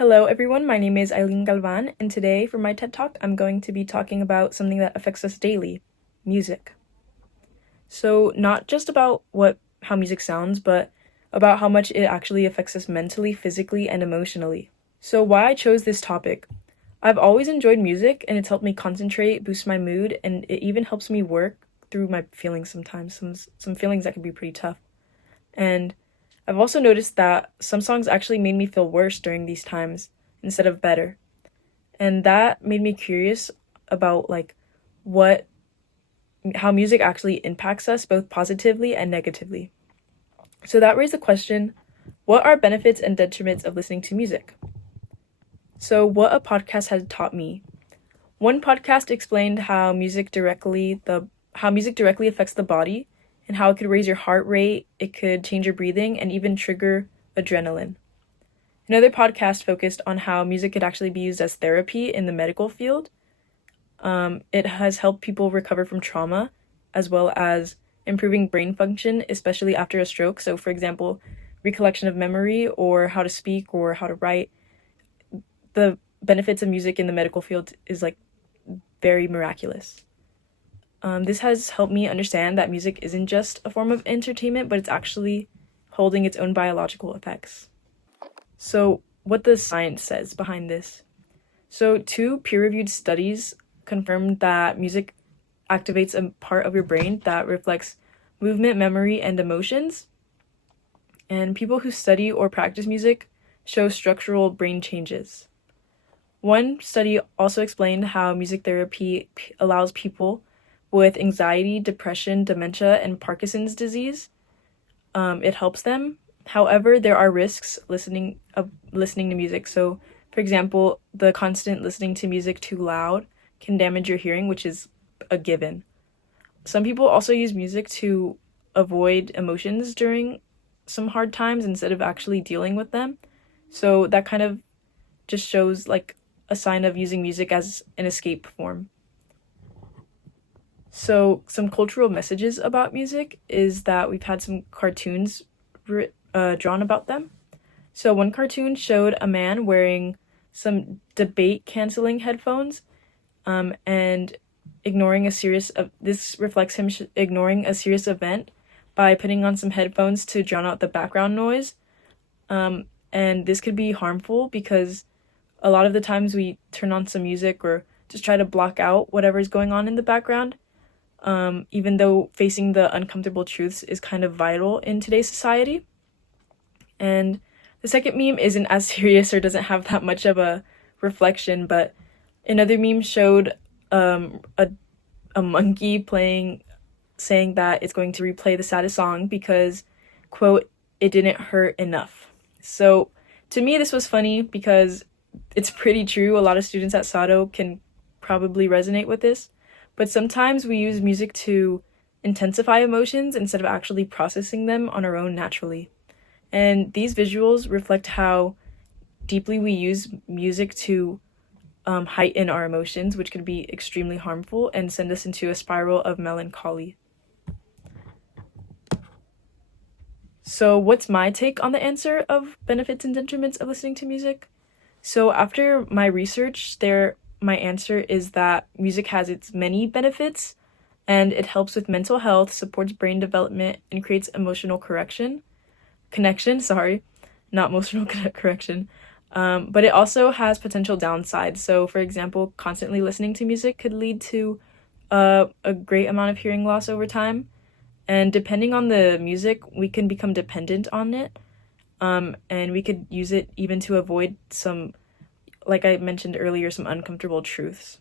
Hello everyone, my name is Aileen Galvan, and today for my TED Talk, I'm going to be talking about something that affects us daily, music. So not just about how music sounds, but about how much it actually affects us mentally, physically, and emotionally. So why I chose this topic. I've always enjoyed music, and it's helped me concentrate, boost my mood, and it even helps me work through my feelings sometimes, some feelings that can be pretty tough. And I've also noticed that some songs actually made me feel worse during these times instead of better. And that made me curious about what how music actually impacts us both positively and negatively. So that raised the question, what are benefits and detriments of listening to music? So what a podcast has taught me. One podcast explained how music directly affects the body and how it could raise your heart rate, it could change your breathing, and even trigger adrenaline. Another podcast focused on how music could actually be used as therapy in the medical field. It has helped people recover from trauma, as well as improving brain function, especially after a stroke. So, for example, recollection of memory or how to speak or how to write. The benefits of music in the medical field is very miraculous. This has helped me understand that music isn't just a form of entertainment, but it's actually holding its own biological effects. So, what the science says behind this. So, two peer-reviewed studies confirmed that music activates a part of your brain that reflects movement, memory, and emotions. And people who study or practice music show structural brain changes. One study also explained how music therapy allows people with anxiety, depression, dementia, and Parkinson's disease. It helps them. However, there are risks listening to music. So, for example, the constant listening to music too loud can damage your hearing, which is a given. Some people also use music to avoid emotions during some hard times instead of actually dealing with them. So that kind of just shows a sign of using music as an escape form. So some cultural messages about music is that we've had some cartoons drawn about them. So one cartoon showed a man wearing some debate canceling headphones, and ignoring a serious this reflects him ignoring a serious event by putting on some headphones to drown out the background noise. And this could be harmful because a lot of the times we turn on some music or just try to block out whatever's going on in the background, even though facing the uncomfortable truths is kind of vital in today's society. And the second meme isn't as serious or doesn't have that much of a reflection, but another meme showed a monkey saying that it's going to replay the saddest song because, quote, it didn't hurt enough. So to me, this was funny because it's pretty true. A lot of students at Sato can probably resonate with this, but sometimes we use music to intensify emotions instead of actually processing them on our own naturally. And these visuals reflect how deeply we use music to heighten our emotions, which can be extremely harmful and send us into a spiral of melancholy. So what's my take on the answer of benefits and detriments of listening to music? So after my research, my answer is that music has its many benefits, and it helps with mental health, supports brain development, and creates emotional connection, sorry, not emotional correction. But it also has potential downsides. So, for example, constantly listening to music could lead to a great amount of hearing loss over time. And depending on the music, we can become dependent on it. And we could use it even to avoid some, like I mentioned earlier, some uncomfortable truths.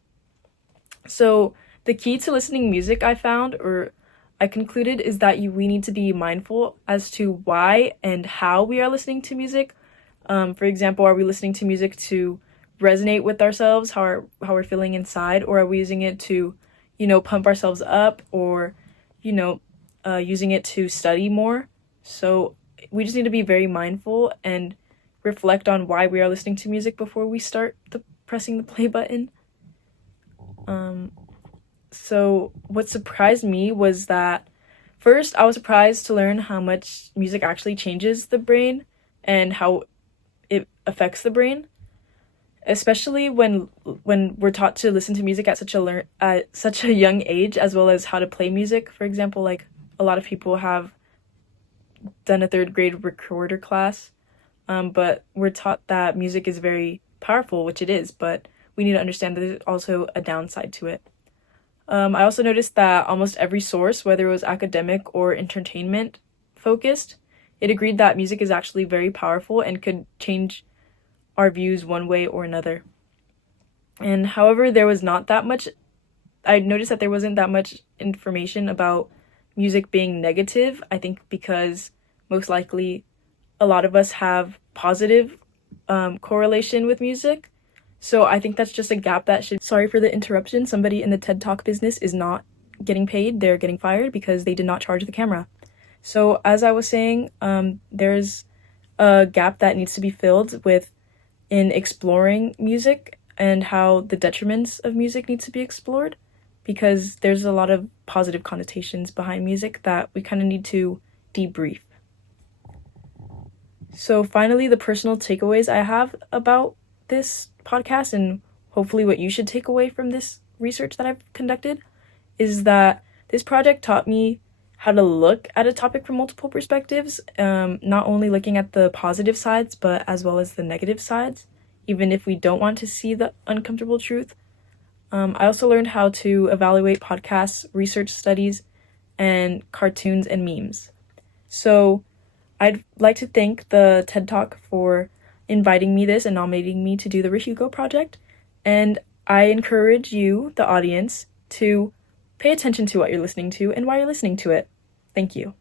So, the key to listening music I concluded is that we need to be mindful as to why and how we are listening to music. For example, are we listening to music to resonate with ourselves, how we're feeling inside, or are we using it to, pump ourselves up, or, using it to study more? So we just need to be very mindful and reflect on why we are listening to music before we start pressing the play button. So what surprised me was that first I was surprised to learn how much music actually changes the brain and how it affects the brain. especially when we're taught to listen to music at such a young age, as well as how to play music. For example, like a lot of people have done a third grade recorder class, but we're taught that music is very powerful, which it is, but we need to understand that there's also a downside to it. I also noticed that almost every source, whether it was academic or entertainment focused, it agreed that music is actually very powerful and could change our views one way or another. And however, I noticed that there wasn't that much information about music being negative. I think because most likely a lot of us have positive correlation with music. So I think that's just a gap that should. Sorry for the interruption. Somebody in the TED Talk business is not getting paid. They're getting fired because they did not charge the camera. So as I was saying, there's a gap that needs to be filled in exploring music and how the detriments of music need to be explored, because there's a lot of positive connotations behind music that we kind of need to debrief. So finally, the personal takeaways I have about this podcast, and hopefully what you should take away from this research that I've conducted, is that this project taught me how to look at a topic from multiple perspectives, not only looking at the positive sides, but as well as the negative sides, even if we don't want to see the uncomfortable truth. I also learned how to evaluate podcasts, research studies, and cartoons and memes. So I'd like to thank the TED Talk for inviting me this and nominating me to do the REHUGO project. And I encourage you, the audience, to pay attention to what you're listening to and why you're listening to it. Thank you.